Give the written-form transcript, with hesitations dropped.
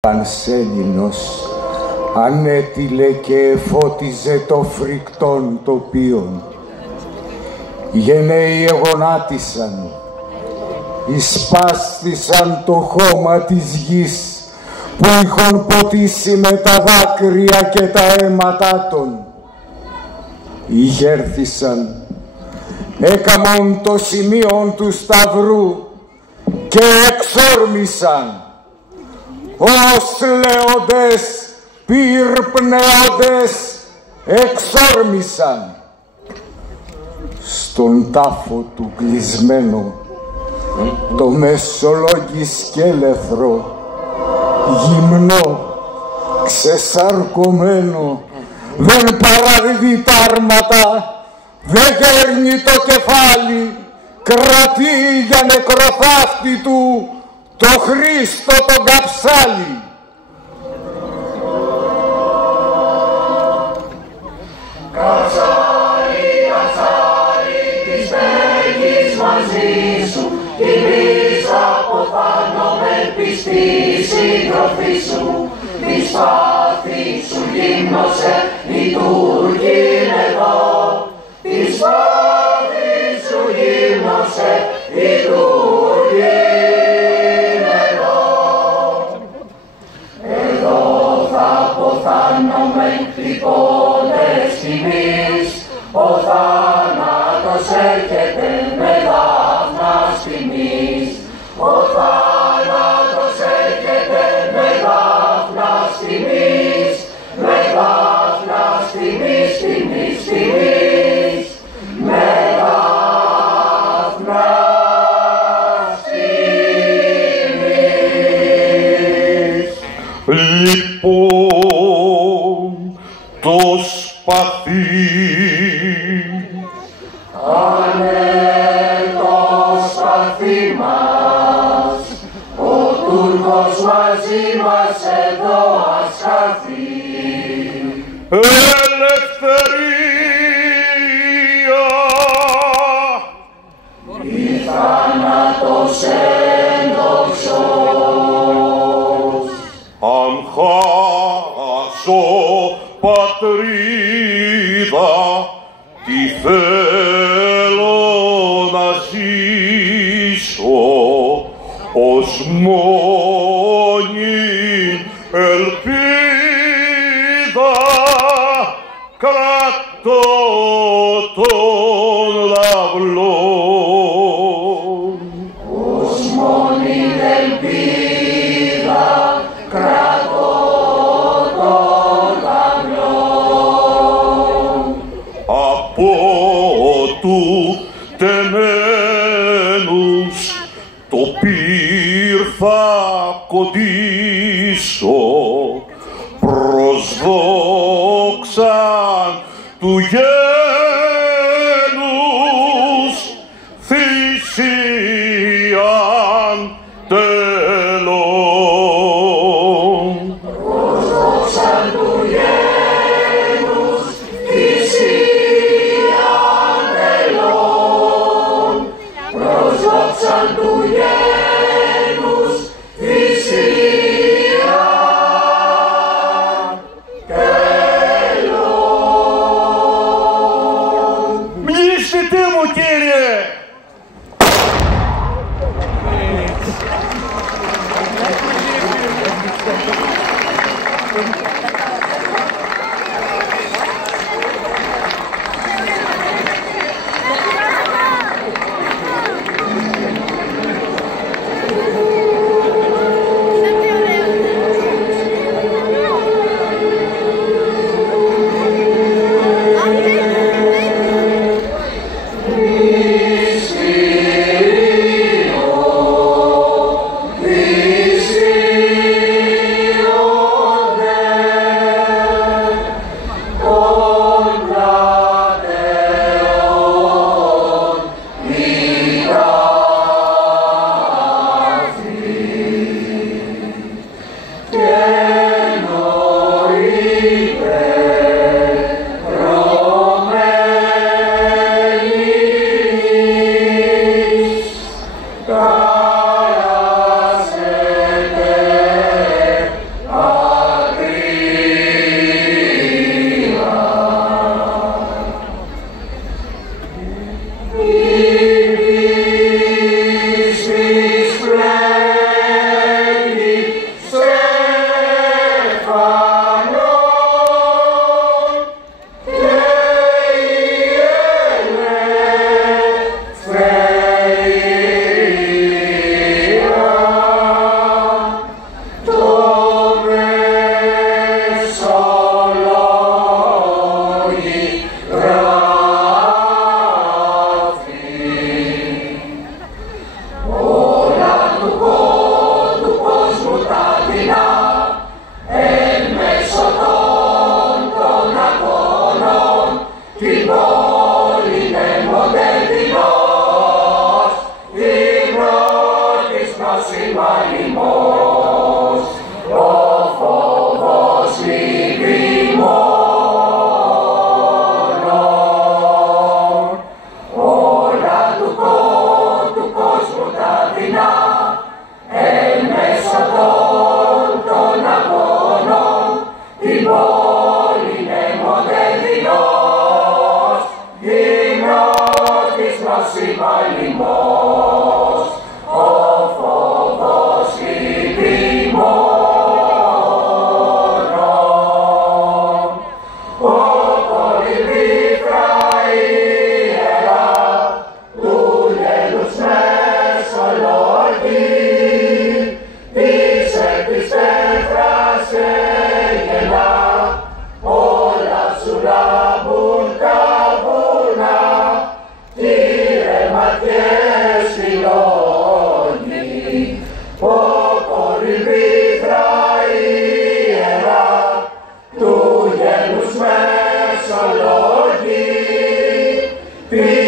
Πανσέλινος ανέτειλε και εφώτιζε το φρικτόν τοπίον. Οι γενναίοι εγονάτισαν, εισπάστησαν το χώμα της γης που είχαν ποτίσει με τα δάκρυα και τα αίματά των. Ηγέρθησαν, έκαμον το σημείον του σταυρού και εξόρμησαν. Ως λέοντες, πυρπνέοντες, εξόρμησαν. Στον τάφο του κλεισμένο, το μεσολόγγι σκέλεθρο, γυμνό, ξεσαρκωμένο, δεν παραδίδει τα άρματα, δεν γέρνει το κεφάλι, κρατεί για νεκροθάφτη του το Χρήστο τον καψάλι. Καψάλι, καψάλι, της παίγεις μαζί σου, τιμής αποθάνομαι πιστή συντροφή σου, της πάθης σου γύμνωσε η Τούρκην εδώ, της πάθης σου γύμνωσε η Τούρκην. Αποθάνομαι τρυπώντες τιμής, ο θάνατος έρχεται με δάφνας τιμής, ο θάνατος έρχεται με δάφνας τιμής, με δάφνας τιμής, τιμής, τιμής, με δάφνας τιμής. Λοιπόν, το σπαθί. Άνε το σπαθί μας, ο Τούρκος μαζί μας εδώ ας χαθεί. Ελευθερία! Ή θάνατος ένδοξος. Αν χάσω πατρίδα, τι θέλω να ζήσω ως μόνη ελπίδα, κρατώ τον λαυλόν. Ως μόνη ελπίδα κρατώ τον λαυλόν. Από του τεμένους το πυρ θα κοντήσω προς δόξαν του γένους θυσίαν τελών. Προς δόξαν του γένους θυσίαν τελών. Προς δόξαν του γένους θυσίαν τελών. Μνήστητε μου, Κύριε! Χριστέ